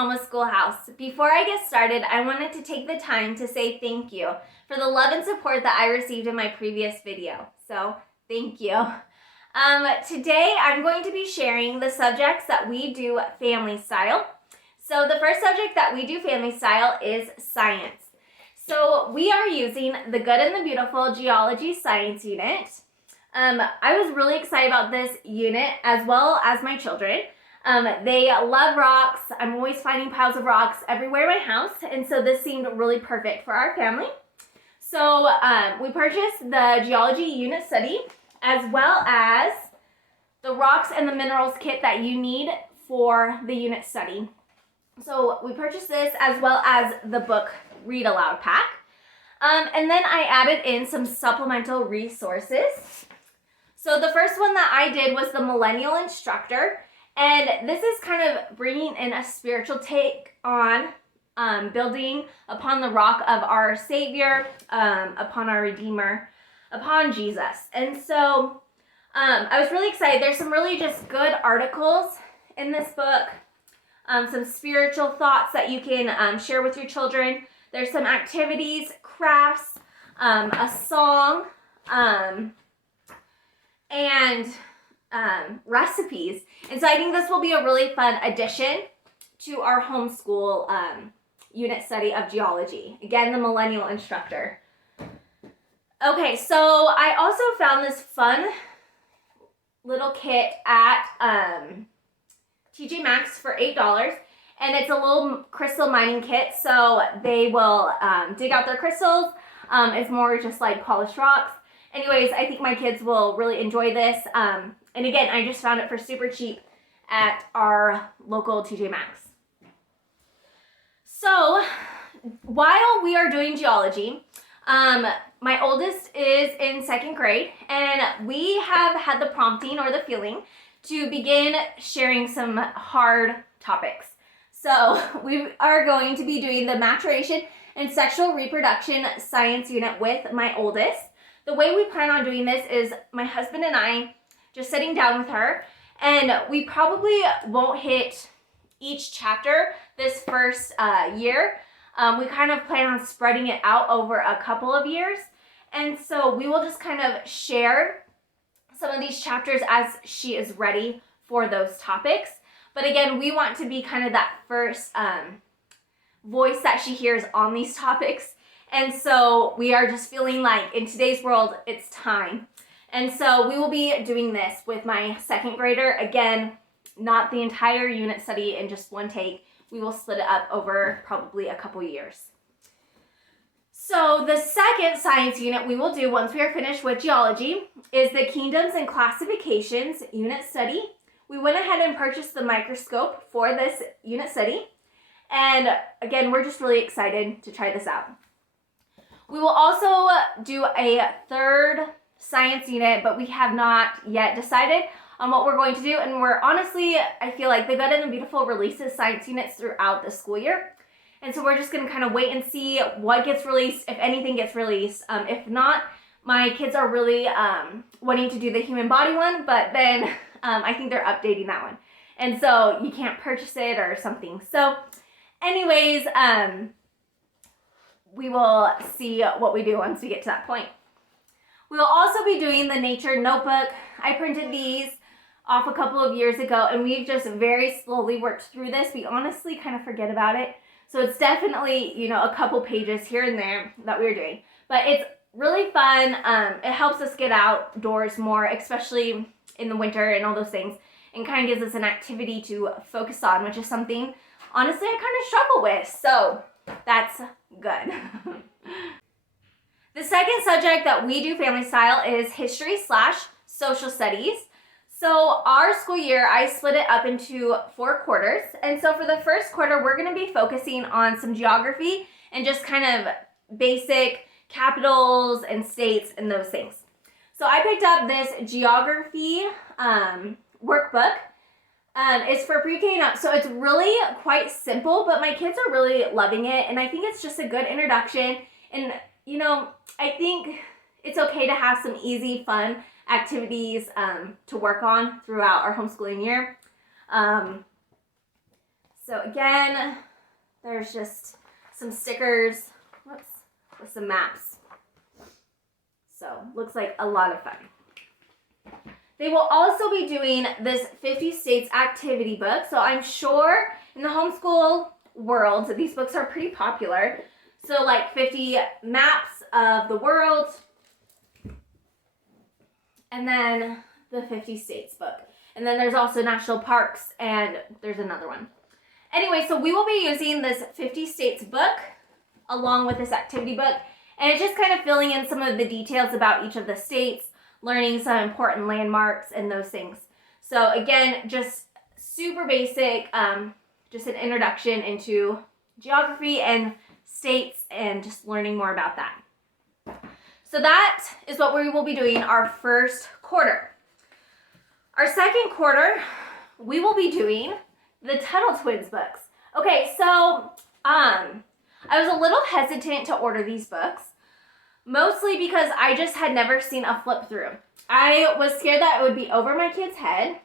Mama Schoolhouse. Before I get started, I wanted to take the time to say thank you for the love and support that I received in my previous video. So, thank you. Today, I'm going to be sharing the subjects that we do family style. So, the first subject that we do family style is science. So, we are using The Good and the Beautiful Geology Science Unit. I was really excited about this unit as well as my children. They love rocks. I'm always finding piles of rocks everywhere in my house, and so this seemed really perfect for our family. So we purchased the Geology Unit Study as well as the rocks and the minerals kit that you need for the unit study. So we purchased this as well as the book Read Aloud pack. And then I added in some supplemental resources. So the first one that I did was the Millennial Instructor. And this is kind of bringing in a spiritual take on building upon the rock of our Savior, upon our Redeemer, upon Jesus. And so I was really excited. There's some really just good articles in this book, some spiritual thoughts that you can share with your children. There's some activities, crafts, a song, and recipes. And so I think this will be a really fun addition to our homeschool unit study of geology. Again, the Millennial Instructor. Okay, so I also found this fun little kit at TJ Maxx for $8. And it's a little crystal mining kit, so they will dig out their crystals. It's more just like polished rocks. Anyways, I think my kids will really enjoy this. And again, I just found it for super cheap at our local TJ Maxx. So, while we are doing geology, my oldest is in 2nd grade, and we have had the prompting or the feeling to begin sharing some hard topics. So, we are going to be doing the maturation and sexual reproduction science unit with my oldest. The way we plan on doing this is my husband and I just sitting down with her, and we probably won't hit each chapter this first year. We kind of plan on spreading it out over a couple of years, and so we will just kind of share some of these chapters as she is ready for those topics. But again, we want to be kind of that first voice that she hears on these topics. And so we are just feeling like in today's world, it's time. And so we will be doing this with my 2nd grader. Again, not the entire unit study in just one take. We will split it up over probably a couple years. So the second science unit we will do once we are finished with geology is the Kingdoms and Classifications unit study. We went ahead and purchased the microscope for this unit study. And again, we're just really excited to try this out. We will also do a third science unit, but we have not yet decided on what we're going to do. And we're honestly, I feel like The Good and the Beautiful releases science units throughout the school year. And so we're just going to kind of wait and see what gets released, if anything gets released. If not, my kids are really wanting to do the human body one, but then I think they're updating that one. And so you can't purchase it or something. So anyways, we will see what we do once we get to that point. We will also be doing the nature notebook. I printed these off a couple of years ago, and we've just very slowly worked through this. We honestly kind of forget about it. So it's definitely, a couple pages here and there that we're doing. But it's really fun. It helps us get outdoors more, especially in the winter and all those things, and kind of gives us an activity to focus on, which is something, honestly, I kind of struggle with. So that's good. The second subject that we do family style is history/social studies. So our school year, I split it up into 4 quarters. And so for the first quarter, we're going to be focusing on some geography and just kind of basic capitals and states and those things. So I picked up this geography workbook. It's for pre-K and up, so it's really quite simple, but my kids are really loving it, and I think it's just a good introduction. And I think it's okay to have some easy, fun activities to work on throughout our homeschooling year. So again, there's just some stickers, whoops, with some maps. So looks like a lot of fun. They will also be doing this 50 States activity book. So I'm sure in the homeschool world, these books are pretty popular. So like 50 maps of the world, and then the 50 States book. And then there's also national parks, and there's another one. Anyway, so we will be using this 50 States book along with this activity book, and it's just kind of filling in some of the details about each of the states, learning some important landmarks and those things. So again, just super basic, just an introduction into geography and states and just learning more about that. So that is what we will be doing our first quarter. Our second quarter, we will be doing the Tuttle Twins books. Okay, so I was a little hesitant to order these books, mostly because I just had never seen a flip through. I was scared that it would be over my kid's head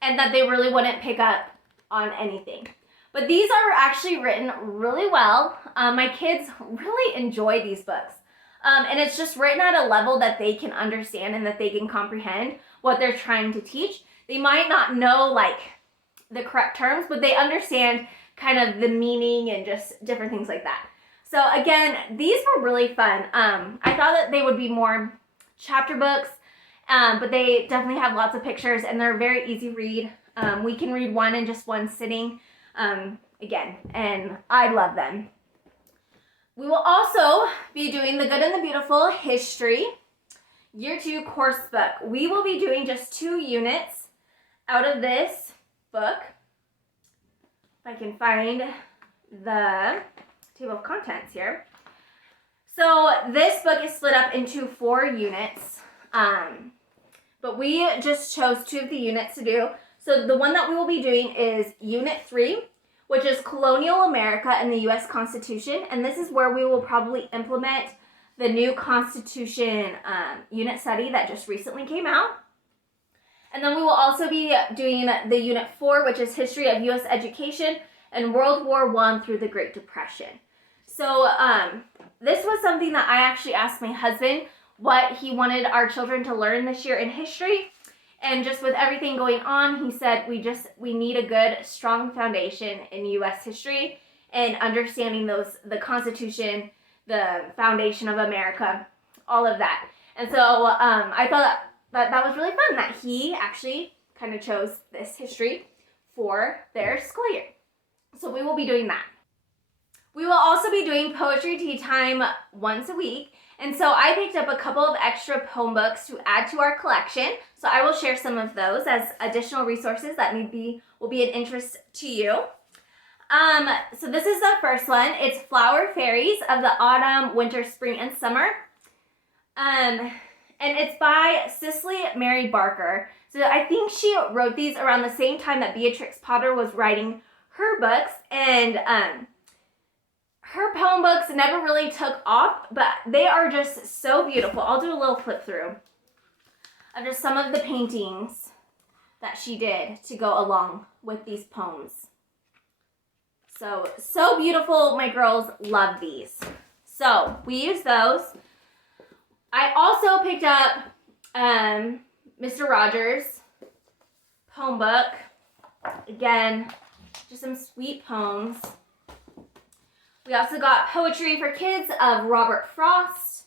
and that they really wouldn't pick up on anything. But these are actually written really well. My kids really enjoy these books. And it's just written at a level that they can understand and that they can comprehend what they're trying to teach. They might not know like the correct terms, but they understand kind of the meaning and just different things like that. So again, these were really fun. I thought that they would be more chapter books, but they definitely have lots of pictures and they're a very easy read. We can read one in just one sitting, again, and I love them. We will also be doing The Good and the Beautiful History Year 2 course book. We will be doing just 2 units out of this book. If I can find the table of contents here. So this book is split up into 4 units, but we just chose 2 of the units to do. So the one that we will be doing is Unit 3, which is Colonial America and the U.S. Constitution. And this is where we will probably implement the new Constitution unit study that just recently came out. And then we will also be doing the Unit 4, which is History of U.S. Education and World War I through the Great Depression. So this was something that I actually asked my husband what he wanted our children to learn this year in history. And just with everything going on, he said we need a good, strong foundation in U.S. history and understanding the Constitution, the foundation of America, all of that. And so I thought that was really fun that he actually kind of chose this history for their school year. So we will be doing that. We will also be doing poetry tea time once a week. And so I picked up a couple of extra poem books to add to our collection. So I will share some of those as additional resources that will be an interest to you. So this is the first one. It's Flower Fairies of the Autumn, Winter, Spring, and Summer. And it's by Cicely Mary Barker. So I think she wrote these around the same time that Beatrix Potter was writing her books. And her poem books never really took off, but they are just so beautiful. I'll do a little flip through of just some of the paintings that she did to go along with these poems. So beautiful. My girls love these. So we use those. I also picked up Mr. Rogers' poem book. Again, just some sweet poems. We also got Poetry for Kids of Robert Frost.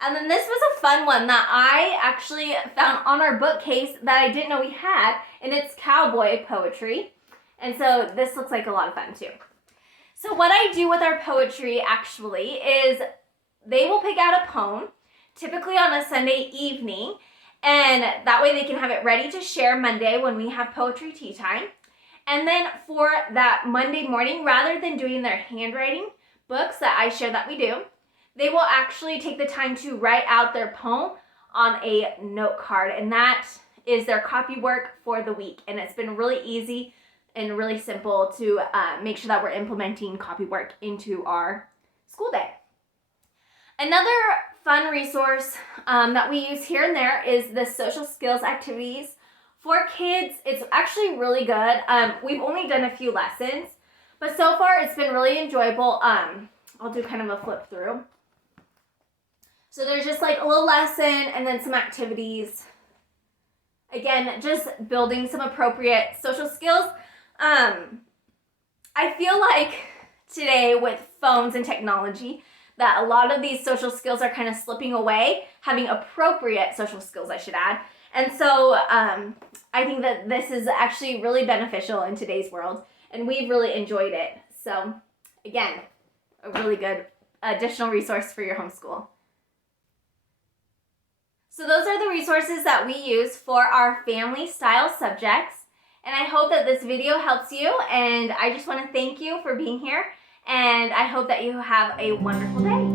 And then this was a fun one that I actually found on our bookcase that I didn't know we had, and it's Cowboy Poetry. And so this looks like a lot of fun too. So what I do with our poetry actually is they will pick out a poem, typically on a Sunday evening, and that way they can have it ready to share Monday when we have poetry tea time. And then for that Monday morning, rather than doing their handwriting books that I share that we do, they will actually take the time to write out their poem on a note card. And that is their copy work for the week. And it's been really easy and really simple to make sure that we're implementing copy work into our school day. Another fun resource that we use here and there is the social skills activities For kids, it's actually really good. We've only done a few lessons, but so far it's been really enjoyable. I'll do kind of a flip through. So there's just like a little lesson and then some activities. Again, just building some appropriate social skills. I feel like today with phones and technology that a lot of these social skills are kind of slipping away, having appropriate social skills, I should add. And so I think that this is actually really beneficial in today's world, and we've really enjoyed it. So again, a really good additional resource for your homeschool. So those are the resources that we use for our family style subjects. And I hope that this video helps you, and I just want to thank you for being here, and I hope that you have a wonderful day.